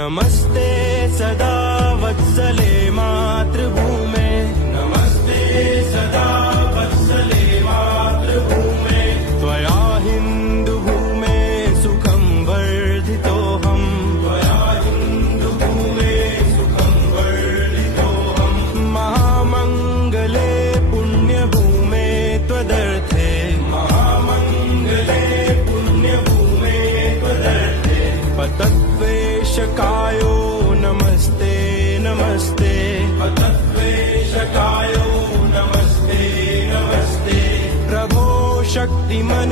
नमस्ते सदा वत्सले मातृभूमे, नमस्ते सदा वत्सले मातृभूमे, त्वया हिन्दुभूमे सुखं वर्धितोऽहम्, त्वया हिन्दुभूमे सुखं वर्धितोऽहम्, महामङ्गले पुण्यभूमे त्वदर्थे, महामङ्गले पुण्यभूमे त्वदर्थे, पतत्वेशकायो नमस्ते नमस्ते, पतत्वेशकायो नमस्ते नमस्ते, प्रभो शक्तिमन